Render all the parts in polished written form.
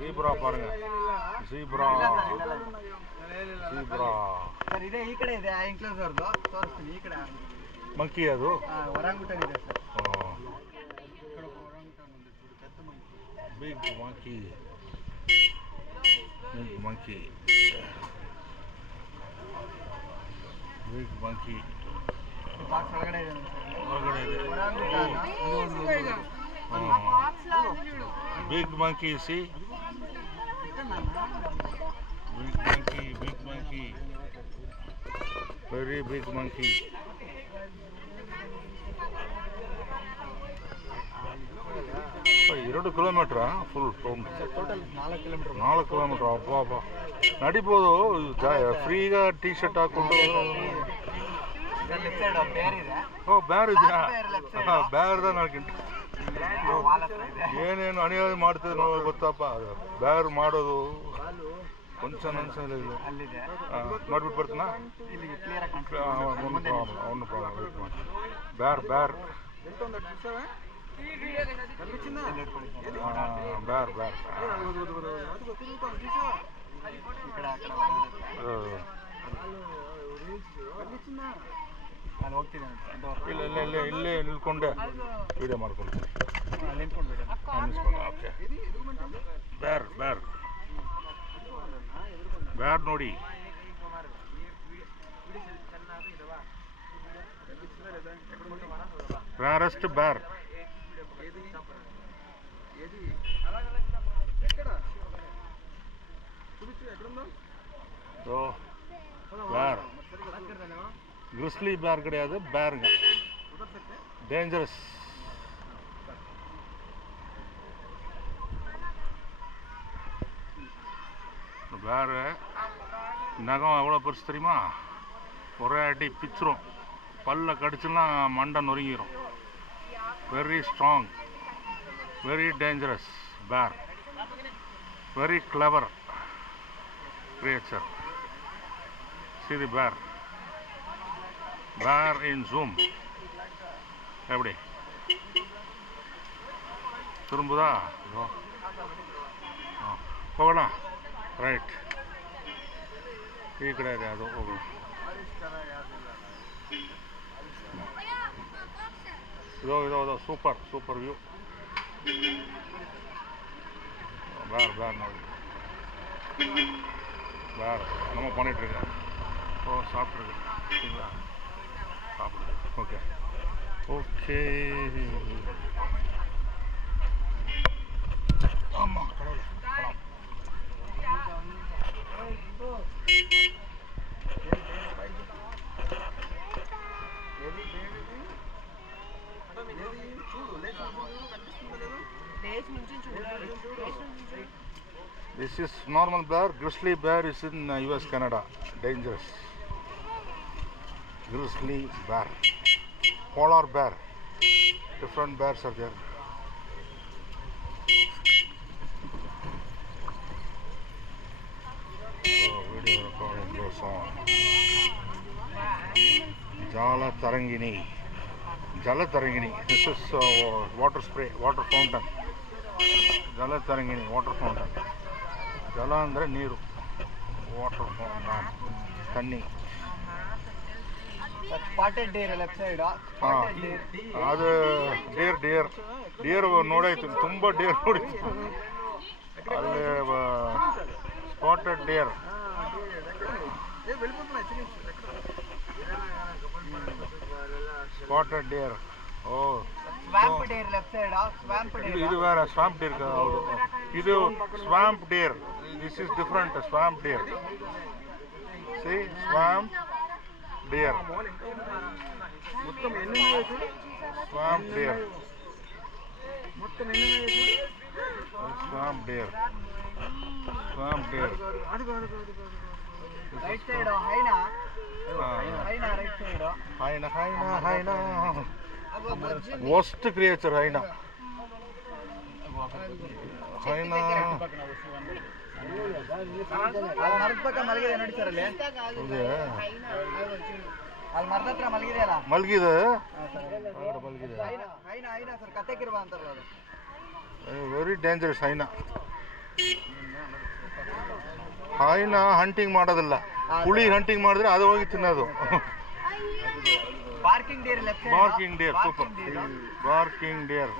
zebra பாருங்க zebra sir ಇದೆ ಈ ಕಡೆ ಇದೆ ಎನ್ಕ್ಲೋಸರ್ದು ತೋರಿಸ್ತೀನಿ ಈ ಕಡೆ ಮಂಕಿ ಅದು ಒರಾಂಗುಟನ್ ಇದೆ ಸರ್ ಬಿಗ್ ಮಂಕಿ ಬಾಕ್ಸ್ ಒಳಗಡೆ ಇದೆ ಒರಾಂಗುಟನ್ ಬಿಗ್ ಮಂಕಿ ಸಿ big monkey very big monkey ಎರಡು ಕಿಲೋಮೀಟರ್ ಫುಲ್ ಟೋಟಲ್ 4 ಕಿಲೋಮೀಟರ್ ಅಬ್ಬಾ ನಡಿಬೋದು ಫ್ರೀగా ಟೀ ಶರ್ಟ್ ಹಾಕೊಂಡು ಬೇರ್ ಇದೆಯಾ ಬೇರ್ದ ನನಗಿಂತ ಏನೇನು ಅಣಿಯಾಗಿ ಮಾಡ್ತಿದ್ರು ಗೊತ್ತಪ್ಪ ಬೇರ್ ಮಾಡೋದು ಕೊಂಚ ಇಲ್ಲ ನೋಡ್ಬಿಟ್ಟು ಬರ್ತೀನಾ ಅವನು ಬೇರ್ ಬೇರ್ ಇಲ್ಲೇ ನಿಲ್ಕೊಂಡೆ ವಿಡಿಯೋ ಮಾಡ್ಕೊಂಡು ಓಕೆ ಬೇರ್ ನೋಡಿ ರೇರೆಸ್ಟ್ ಬೇರ್ ಬೇರ್ ಗ್ರಿಸ್ಲಿ ಬೇರ್ கிடையாது பேருங்க டேஞ்சரஸ் வேறு நகம் எவ்வளோ பெருசு தெரியுமா ஒரே அடி பிச்சிரும் பல்ல கடிச்சுன்னா மண்டை நொறுங்கிடும் வெரி ஸ்ட்ராங் வெரி டேஞ்சரஸ் பேர் very clever creature see the bear in zoom எப்படி திரும்புதா ಹೋಗೋಣ ರೈಟ್ ಈ ಕಡೆ ಇದೆ ಅದು ಹೋಗೋಣ ಇದು ಸೂಪರ್ ವ್ಯೂ ಬೇರ್ ನೋಡಿ ಬೇರ್ நம்ம பண்ணிட்டு இருக்கேன் சாப்பிட்ருக்கு சரிங்களா சாப்பிடுது ஓகே ஆமாம் கடவுளை This is normal bear. Grizzly bear is in US, Canada. Dangerous. Grizzly bear. Polar bear. Different bears are there. So video recording goes on. Jalatarangini. This is water spray, water fountain. Jalatarangini, water fountain. ಜಲ ಅಂದರೆ ನೀರು water fountain ತಣ್ಣಿ spotted deer left side ಅದು deer ನೋಡಾಯ್ತು ತುಂಬ deer ನೋಡಿತ್ತು ಅಲ್ಲಿ spotted deer oh swamp deer left side ಇದು ಬೇರೆ ಸ್ವಾಂಪ್ ಡೇರ್ ಹೌದು ಇದು swamp deer this is different swamp deer see swamp deer swamp deer right side haina right side haina worst creature haina ಮರದ ಪಕ್ಕ ಮಲಗಿದೆ ನೋಡಿ ಸರ್ ಅಲ್ಲಿ ಮರದ ಹತ್ರ ಮಲಗಿದೆ ಅಲ್ಲ ಮಲಗಿದೆ ಹೈನಾ ಸರ್ ಕತೆಕಿರುವ ಅಂತಾರಲ್ಲ ಅದು ವೆರಿ ಡೇಂಜರಸ್ ಹೈನಾ ಹಾಯಿನ ಹಂಟಿಂಗ್ ಮಾಡೋದಿಲ್ಲ, ಹುಳಿ ಹಂಟಿಂಗ್ ಮಾಡಿದ್ರೆ ಅದು ಹೋಗಿ ತಿನ್ನೋದು. Barking Deere left side. Barking Deere, super. Barking Deere,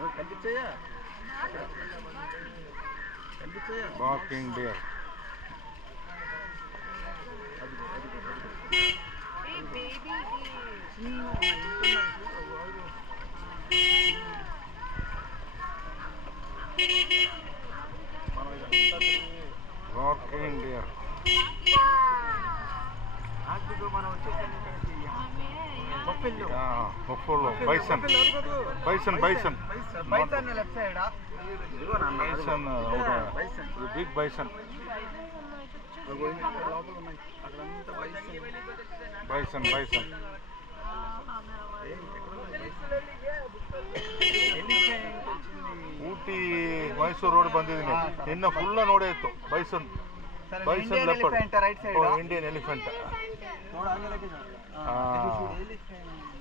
barking Deere. Barking deer. Buffalo, bison. Bison. Bison left side. Bison, the big bison. Bison. Ooty Mysuru ರೋಡ್ ಬಂದಿದ್ದೀನಿ, ಇನ್ನು ಫುಲ್ಲ ನೋಡೇ ಇತ್ತು. Bison leopard, right side. Indian elephant.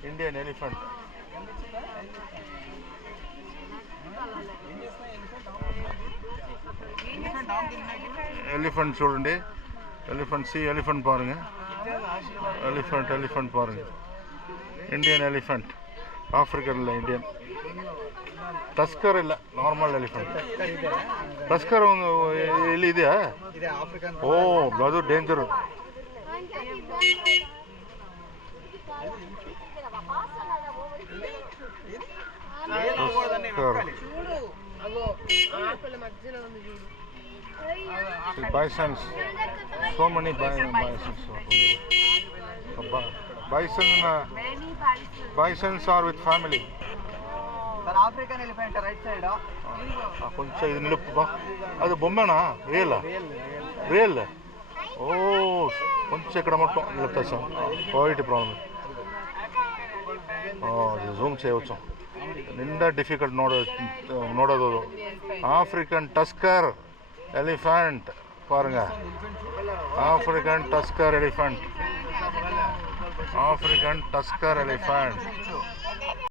Indian elephant. Elephant చూడండి, ఎలిఫెంట్ பாருங்க, எலிஃபெண்ட் பாருங்க. Indian elephant, African ಇಲ್ಲ, Indian. Tusker ಇಲ್ಲ, normal elephant. Tusker ಒಂದು ಇಲ್ಲಿ ಇದೆಯಾ? ಓ, ಅದು danger. Bisons, so many bisons. Bisons are with family. African elephant right side. కొంచెం ఇది నిలుపు. అది బొమ్మనా? రియల్. ఓ, కొంచెం ఇక్కడ మొత్తం నిలుపుతా సార్. Quality problem. ఇది జూమ్ చేయవచ్చు. ನಿಂದ ಡಿಫಿಕಲ್ಟ್ ನೋಡೋದು. ಆಫ್ರಿಕನ್ ಟಸ್ಕರ್ ಎಲಿಫೆಂಟ್ ಪಾರುಂಗ. African tusker elephant.